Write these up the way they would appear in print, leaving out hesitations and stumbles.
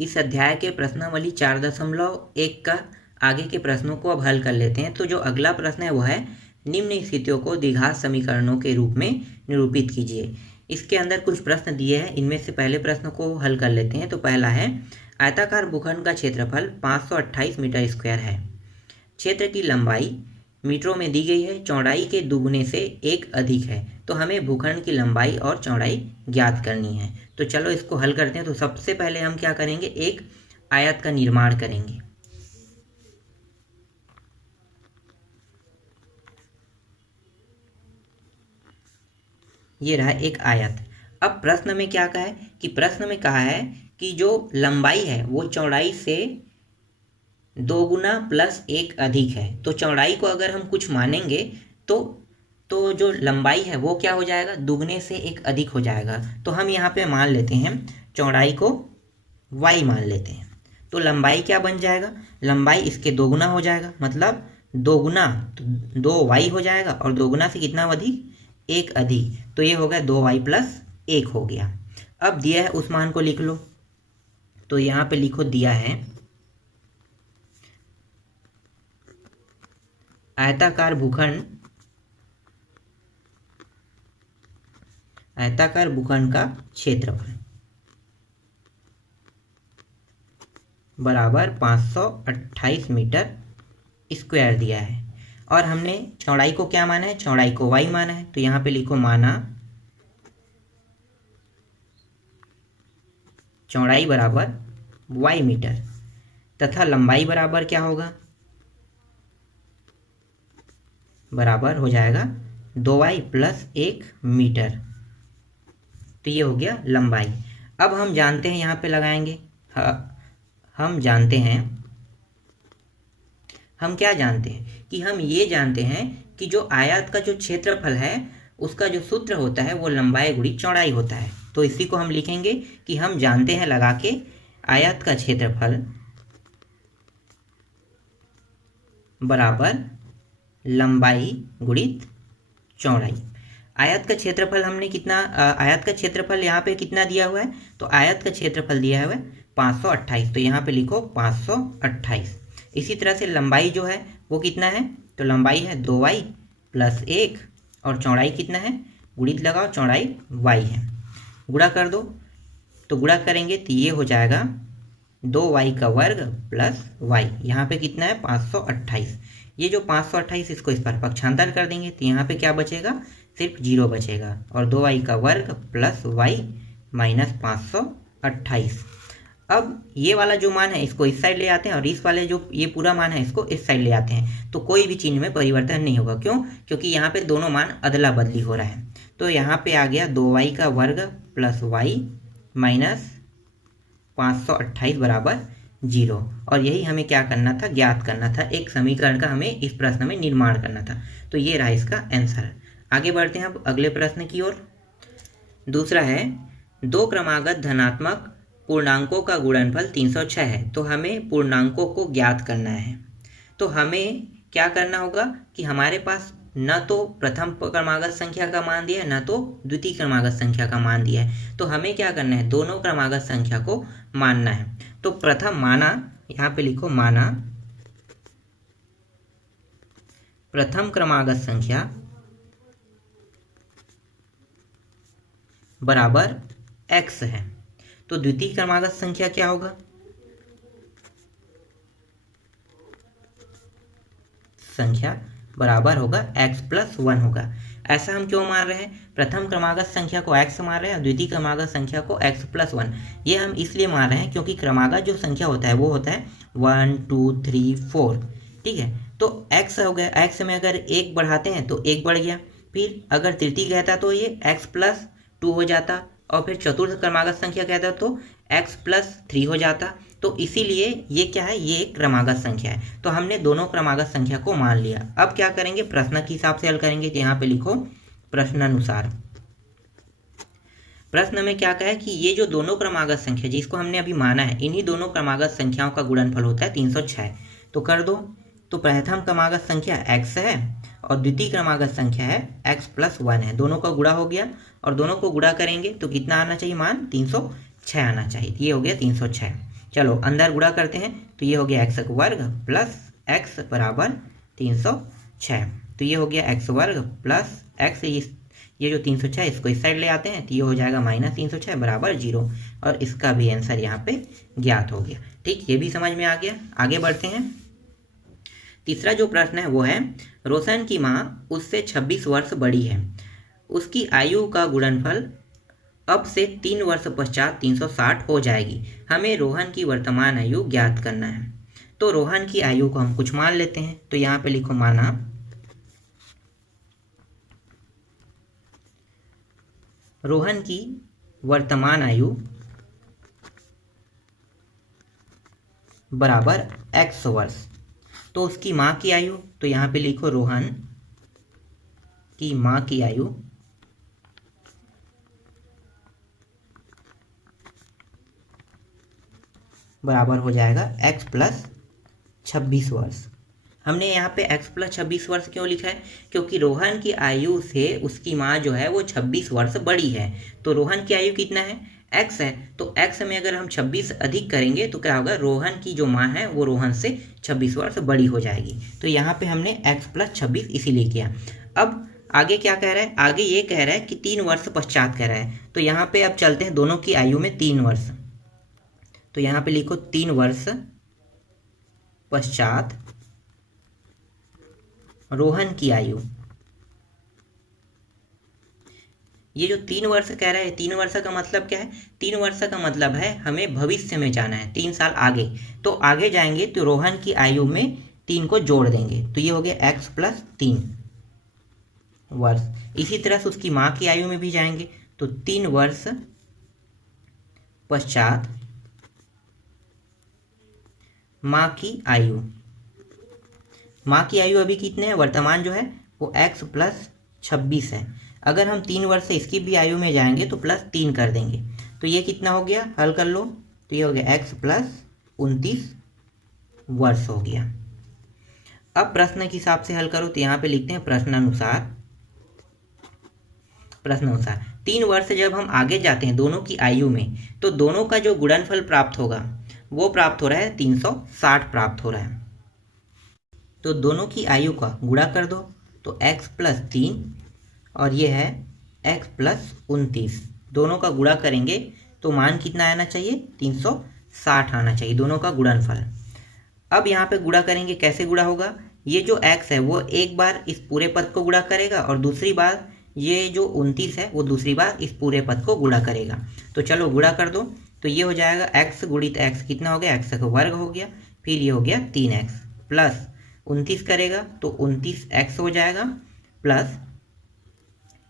इस अध्याय के प्रश्नावली 4.1 का आगे के प्रश्नों को अब हल कर लेते हैं। तो जो अगला प्रश्न है वो है निम्न स्थितियों को द्विघात समीकरणों के रूप में निरूपित कीजिए। इसके अंदर कुछ प्रश्न दिए हैं, इनमें से पहले प्रश्न को हल कर लेते हैं। तो पहला है आयताकार भूखंड का क्षेत्रफल 528 मीटर स्क्वायर है। क्षेत्र की लंबाई मीटरों में दी गई है, चौड़ाई के दुगने से 1 अधिक है। तो हमें भूखंड की लंबाई और चौड़ाई ज्ञात करनी है। तो चलो इसको हल करते हैं। तो सबसे पहले हम क्या करेंगे, एक आयत का निर्माण करेंगे। ये रहा एक आयत। अब प्रश्न में क्या कहा है कि प्रश्न में कहा है कि जो लंबाई है वो चौड़ाई से 2 गुना प्लस 1 अधिक है। तो चौड़ाई को अगर हम कुछ मानेंगे तो जो लंबाई है वो क्या हो जाएगा, दुगने से 1 अधिक हो जाएगा। तो हम यहाँ पे मान लेते हैं चौड़ाई को y मान लेते हैं। तो लंबाई क्या बन जाएगा, लंबाई इसके 2 गुना हो जाएगा, मतलब 2 गुना तो 2y हो जाएगा, और 2 गुना से कितना अधिक, 1 अधिक। तो ये हो गया 2y प्लस 1 हो गया। अब दिया है उस मान को लिख लो। तो यहाँ पे लिखो, दिया है आयताकार भूखंड का क्षेत्रफल बराबर 528 मीटर स्क्वायर दिया है। और हमने चौड़ाई को क्या माना है, चौड़ाई को y माना है। तो यहाँ पे लिखो माना चौड़ाई बराबर y मीटर, तथा लंबाई बराबर क्या होगा, बराबर हो जाएगा 2y प्लस 1 मीटर। तो ये हो गया लंबाई। अब हम जानते हैं, यहाँ पे लगाएंगे, हम जानते हैं, हम क्या जानते हैं कि हम ये जानते हैं कि जो आयत का जो क्षेत्रफल है उसका जो सूत्र होता है वो लंबाई गुणी चौड़ाई होता है। तो इसी को हम लिखेंगे कि हम जानते हैं लगा के आयत का क्षेत्रफल बराबर लंबाई गुणित चौड़ाई। आयत का क्षेत्रफल हमने कितना, आयत का क्षेत्रफल यहाँ पे कितना दिया हुआ है, तो आयत का क्षेत्रफल दिया हुआ है 528। तो यहाँ पे लिखो 528। इसी तरह से लंबाई जो है वो कितना है, तो लंबाई है 2y प्लस 1, और चौड़ाई कितना है, गुणित लगाओ, चौड़ाई y है, गुणा कर दो। तो गुणा करेंगे तो ये हो जाएगा 2y का वर्ग प्लस y। यहाँ पे कितना है 528। ये जो 528 इसको इस पर पक्षांतर कर देंगे तो यहाँ पे क्या बचेगा, सिर्फ 0 बचेगा, और 2y का वर्ग प्लस y माइनस 528। अब ये वाला जो मान है इसको इस साइड ले आते हैं, और इस वाले जो ये पूरा मान है इसको इस साइड ले आते हैं। तो कोई भी चिन्ह में परिवर्तन नहीं होगा। क्यों, क्योंकि यहाँ पे दोनों मान अदला बदली हो रहा है। तो यहाँ पे आ गया 2y का वर्ग प्लस y माइनस 528 बराबर 0। और यही हमें क्या करना था, ज्ञात करना था, एक समीकरण का हमें इस प्रश्न में निर्माण करना था। तो ये रहा इसका आंसर। आगे बढ़ते हैं अब अगले प्रश्न की ओर। दूसरा है 2 क्रमागत धनात्मक पूर्णांकों का गुणनफल 306 है। तो हमें पूर्णांकों को ज्ञात करना है। तो हमें क्या करना होगा कि हमारे पास न तो प्रथम क्रमागत संख्या का मान दिया है, न तो द्वितीय क्रमागत संख्या का मान दिया है। तो हमें क्या करना है, दोनों क्रमागत संख्या को मानना है। तो प्रथम माना, यहाँ पे लिखो माना प्रथम क्रमागत संख्या बराबर x है। तो द्वितीय क्रमागत संख्या क्या होगा, संख्या बराबर होगा x प्लस 1 होगा। ऐसा हम क्यों मान रहे हैं, प्रथम क्रमागत संख्या को x मान रहे हैं और द्वितीय क्रमागत संख्या को x प्लस 1। ये हम इसलिए मान रहे हैं क्योंकि क्रमागत जो संख्या होता है वो होता है 1 2 3 4, ठीक है। तो x हो गया, x में अगर 1 बढ़ाते हैं तो 1 बढ़ गया, फिर अगर तृतीय कहता तो ये x प्लस 2 हो जाता, और फिर चतुर्थ क्रमागत संख्या कहता तो x प्लस 3 हो जाता। तो इसीलिए ये क्या है, ये क्रमागत संख्या है। तो हमने दोनों क्रमागत संख्या को मान लिया। अब क्या करेंगे, प्रश्न के हिसाब से हल करेंगे। तो यहाँ पे लिखो प्रश्नानुसार। प्रश्न में क्या कहा है कि ये जो दोनों क्रमागत संख्या जिसको हमने अभी माना है, इन्हीं दोनों क्रमागत संख्याओं का गुणनफल होता है 306। तो कर दो। तो प्रथम क्रमागत संख्या x है और द्वितीय क्रमागत संख्या है x प्लस 1 है। दोनों का गुणा हो गया, और दोनों को गुणा करेंगे तो कितना आना चाहिए मान, 306 आना चाहिए। ये हो गया 306। चलो अंदर गुणा करते हैं, तो ये हो गया एक्स वर्ग प्लस एक्स बराबर 306। तो ये हो गया एक्स वर्ग प्लस एक्स, ये जो 306 इसको इस साइड ले आते हैं, तो ये हो जाएगा -306 बराबर 0। और इसका भी आंसर यहाँ पे ज्ञात हो गया। ठीक, ये भी समझ में आ गया। आगे बढ़ते हैं। तीसरा जो प्रश्न है वो है, रोशन की माँ उससे 26 वर्ष बड़ी है, उसकी आयु का गुणनफल अब से 3 वर्ष पश्चात 360 हो जाएगी, हमें रोहन की वर्तमान आयु ज्ञात करना है। तो रोहन की आयु को हम कुछ मान लेते हैं, तो यहाँ पे लिखो माना रोहन की वर्तमान आयु बराबर x वर्ष। तो उसकी माँ की आयु, तो यहाँ पे लिखो रोहन की माँ की आयु बराबर हो जाएगा x प्लस 26 वर्ष। हमने यहाँ पे x प्लस 26 वर्ष क्यों लिखा है? क्योंकि रोहन की आयु से उसकी माँ जो है वो 26 वर्ष बड़ी है। तो रोहन की आयु कितना है? x है। तो x में अगर हम 26 अधिक करेंगे तो क्या होगा? रोहन की जो माँ है वो रोहन से 26 वर्ष बड़ी हो जाएगी। तो यहाँ पे हमने x प्लस 26 इसीलिए किया। अब आगे क्या कह रहा है? आगे ये कह रहा है कि 3 वर्ष पश्चात कह रहा है। तो यहाँ पे अब चलते हैं दोनों की आयु में 3 वर्ष। तो यहाँ पे लिखो 3 वर्ष पश्चात रोहन की आयु। ये जो 3 वर्ष कह रहा है, 3 वर्ष का मतलब क्या है? 3 वर्ष का मतलब है हमें भविष्य में जाना है, 3 साल आगे। तो आगे जाएंगे तो रोहन की आयु में 3 को जोड़ देंगे, तो ये हो गया x प्लस 3 वर्ष। इसी तरह से उसकी माँ की आयु में भी जाएंगे, तो 3 वर्ष पश्चात माँ की आयु। माँ की आयु अभी कितने है? वर्तमान जो है वो x प्लस 26 है। अगर हम 3 वर्ष से इसकी भी आयु में जाएंगे तो प्लस 3 कर देंगे, तो ये कितना हो गया? हल कर लो, तो ये हो गया x प्लस 29 वर्ष हो गया। अब प्रश्न के हिसाब से हल करो, तो यहाँ पे लिखते हैं प्रश्नानुसार। 3 वर्ष जब हम आगे जाते हैं दोनों की आयु में, तो दोनों का जो गुणनफल प्राप्त होगा वो प्राप्त हो रहा है 360 प्राप्त हो रहा है। तो दोनों की आयु का गुणा कर दो, तो x प्लस 3 और ये है x प्लस 29, दोनों का गुणा करेंगे तो मान कितना आना चाहिए? 360 आना चाहिए, दोनों का गुणनफल। अब यहाँ पे गुणा करेंगे, कैसे गुणा होगा? ये जो x है वो एक बार इस पूरे पद को गुणा करेगा और दूसरी बार ये जो 29 है वो दूसरी बार इस पूरे पद को गुणा करेगा। तो चलो गुणा कर दो, तो ये हो जाएगा x गुणित x कितना हो गया? x का वर्ग हो गया, फिर ये हो गया 3x प्लस 29 करेगा तो 29x हो जाएगा, प्लस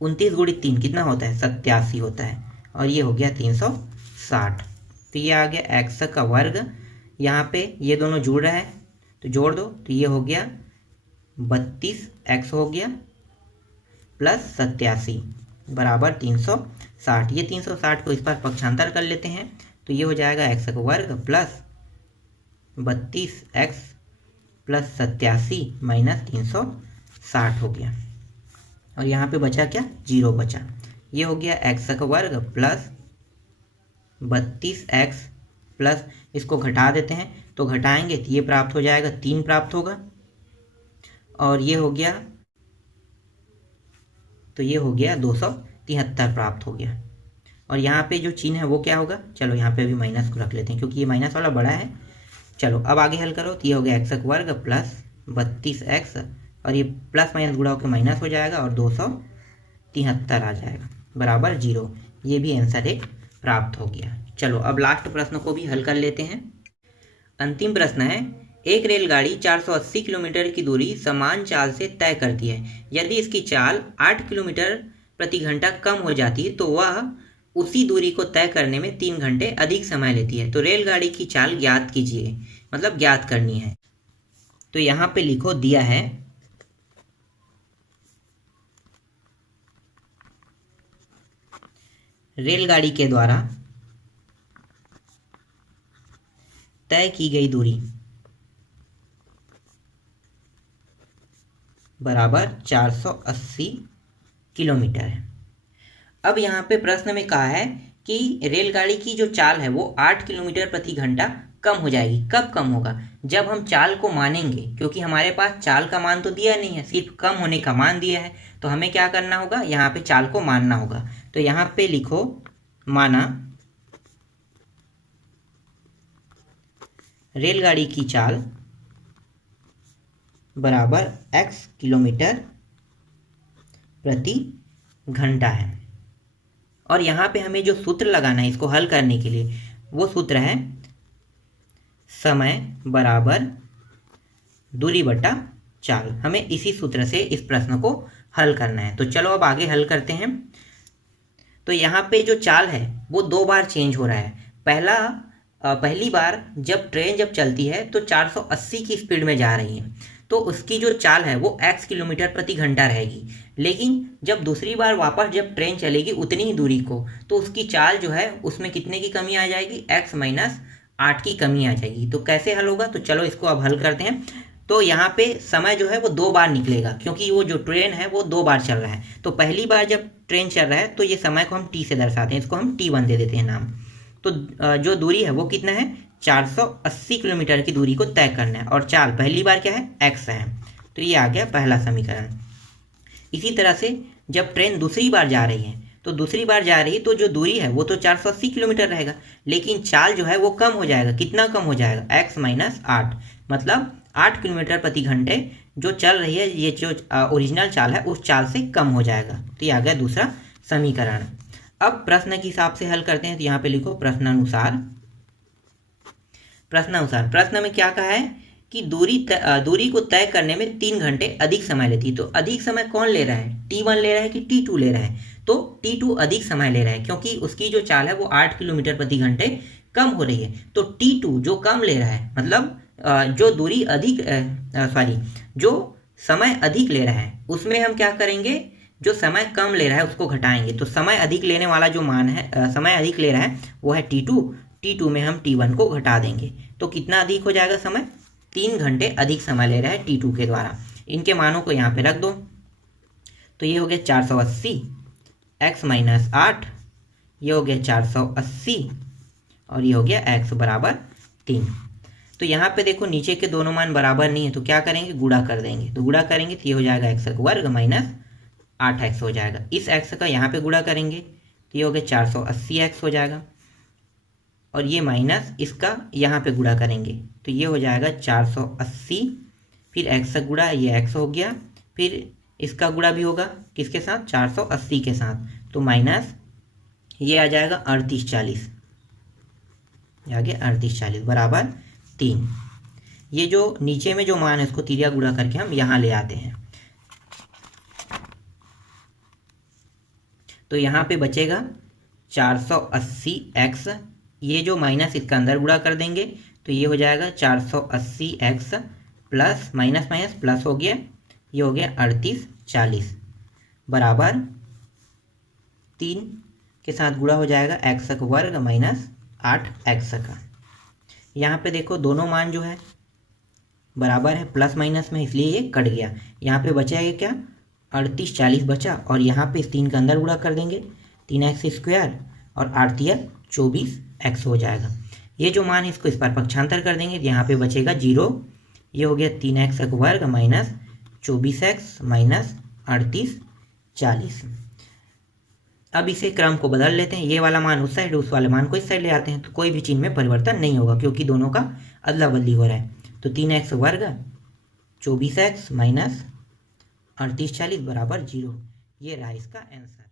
29 गुणित 3 कितना होता है? 87 होता है, और ये हो गया 360। तो ये आ गया x का वर्ग, यहाँ पे ये दोनों जुड़ रहा है तो जोड़ दो, तो ये हो गया 32x हो गया प्लस 87 बराबर 360। ये 360 को इस पर पक्षांतर कर लेते हैं, तो ये हो जाएगा x का वर्ग प्लस 32x प्लस 87 माइनस 360 हो गया, और यहाँ पे बचा क्या? 0 बचा। ये हो गया x का वर्ग प्लस 32x प्लस, इसको घटा देते हैं, तो घटाएंगे तो ये प्राप्त हो जाएगा 3 प्राप्त होगा, और ये हो गया, तो ये हो गया 273 प्राप्त हो गया। और यहाँ पे जो चिन्ह है वो क्या होगा? चलो यहाँ पे भी माइनस को रख लेते हैं क्योंकि ये माइनस वाला बड़ा है। चलो अब आगे हल करो, तो ये हो गया x का वर्ग प्लस 32x, और ये प्लस माइनस गुणा होकर माइनस हो जाएगा और 273 आ जाएगा बराबर 0। ये भी आंसर एक प्राप्त हो गया। चलो अब लास्ट प्रश्न को भी हल कर लेते हैं। अंतिम प्रश्न है, एक रेलगाड़ी 480 किलोमीटर की दूरी समान चाल से तय करती है। यदि इसकी चाल 8 किलोमीटर प्रति घंटा कम हो जाती तो वह उसी दूरी को तय करने में 3 घंटे अधिक समय लेती है। तो रेलगाड़ी की चाल ज्ञात कीजिए, मतलब ज्ञात करनी है। तो यहाँ पे लिखो, दिया है रेलगाड़ी के द्वारा तय की गई दूरी बराबर 480 किलोमीटर है। अब यहाँ पे प्रश्न में कहा है कि रेलगाड़ी की जो चाल है वो 8 किलोमीटर प्रति घंटा कम हो जाएगी। कब कम होगा? जब हम चाल को मानेंगे, क्योंकि हमारे पास चाल का मान तो दिया नहीं है, सिर्फ कम होने का मान दिया है। तो हमें क्या करना होगा? यहाँ पे चाल को मानना होगा। तो यहाँ पे लिखो माना रेलगाड़ी की चाल बराबर x किलोमीटर प्रति घंटा है। और यहाँ पे हमें जो सूत्र लगाना है इसको हल करने के लिए, वो सूत्र है समय बराबर दूरी बटा चाल। हमें इसी सूत्र से इस प्रश्न को हल करना है। तो चलो अब आगे हल करते हैं। तो यहाँ पे जो चाल है वो 2 बार चेंज हो रहा है। पहली बार जब ट्रेन चलती है तो 480 की स्पीड में जा रही है, तो उसकी जो चाल है वो x किलोमीटर प्रति घंटा रहेगी। लेकिन जब दूसरी बार वापस जब ट्रेन चलेगी उतनी ही दूरी को, तो उसकी चाल जो है उसमें कितने की कमी आ जाएगी? x माइनस 8 की कमी आ जाएगी। तो कैसे हल होगा? तो चलो इसको अब हल करते हैं। तो यहाँ पे समय जो है वो 2 बार निकलेगा, क्योंकि वो जो ट्रेन है वो 2 बार चल रहा है। तो पहली बार जब ट्रेन चल रहा है तो ये समय को हम t से दर्शाते हैं, इसको हम t1 दे देते हैं नाम। तो जो दूरी है वो कितना है? 480 किलोमीटर की दूरी को तय करना है, और चाल पहली बार क्या है? x है। तो ये आ गया पहला समीकरण। इसी तरह से जब ट्रेन दूसरी बार जा रही है, तो दूसरी बार जा रही तो जो दूरी है वो तो 480 किलोमीटर रहेगा, लेकिन चाल जो है वो कम हो जाएगा। कितना कम हो जाएगा? x माइनस 8, मतलब 8 किलोमीटर प्रति घंटे जो चल रही है, ये जो ओरिजिनल चाल है उस चाल से कम हो जाएगा। तो ये आ गया दूसरा समीकरण। अब प्रश्न के हिसाब से हल करते हैं। तो यहाँ पे लिखो प्रश्नानुसार। प्रश्न में क्या कहा है कि दूरी को तय करने में 3 घंटे अधिक समय लेती है। तो अधिक समय कौन ले रहा है? t1 ले रहा है कि t2 ले रहा है? तो t2 अधिक समय ले रहा है, क्योंकि उसकी जो चाल है वो 8 किलोमीटर प्रति घंटे कम हो रही है। तो t2 जो कम ले रहा है, मतलब जो दूरी अधिक जो समय अधिक ले रहा है, उसमें हम क्या करेंगे? जो समय कम ले रहा है उसको घटाएंगे। तो समय अधिक लेने वाला जो मान है, समय अधिक ले रहा है वो है t2 में हम t1 को घटा देंगे। तो कितना अधिक हो जाएगा समय? 3 घंटे अधिक समय ले रहा है t2 के द्वारा। इनके मानों को यहाँ पे रख दो। तो ये हो गया 480 x माइनस 8, ये हो गया 480, और ये हो गया x बराबर 3। तो यहाँ पे देखो नीचे के दोनों मान बराबर नहीं है, तो क्या करेंगे? गुणा कर देंगे। तो गुणा करेंगे तो ये हो जाएगा x वर्ग माइनस 8x हो जाएगा। इस x का यहाँ पे गुणा करेंगे तो ये हो गया 480x हो जाएगा, और ये माइनस इसका यहाँ पे गुणा करेंगे तो ये हो जाएगा 480, फिर x का गुणा, ये x हो गया, फिर इसका गुणा भी होगा किसके साथ? 480 के साथ। तो माइनस ये आ जाएगा 3840, आ गया 3840 बराबर 3। ये जो नीचे में जो मान है इसको तिरिया गुणा करके हम यहाँ ले आते हैं। तो यहाँ पे बचेगा 480x, ये जो माइनस इसका अंदर गुणा कर देंगे तो ये हो जाएगा 480x plus minus minus plus हो गया, ये हो गया 3840 बराबर 3 के साथ गुणा हो जाएगा x का वर्ग माइनस 8x का। यहाँ पे देखो दोनों मान जो है बराबर है, प्लस माइनस में, इसलिए ये कट गया। यहाँ पे बचेगा क्या? 3840 बचा, और यहाँ पे इस 3 का अंदर गुणा कर देंगे, 3x स्क्वायर और 8 तिया 24x हो जाएगा। ये जो मान है इसको इस पर पक्षांतर कर देंगे, यहाँ पे बचेगा 0, ये हो गया 3x वर्ग माइनस 24x माइनस 3840। अब इसे क्रम को बदल लेते हैं, ये वाला मान उस साइड, उस वाले मान को इस साइड ले आते हैं, तो कोई भी चिन्ह में परिवर्तन नहीं होगा क्योंकि दोनों का अदला बदली हो रहा है। तो 3x वर्ग 24x माइनस 3840 बराबर 0, ये रहा इसका आंसर।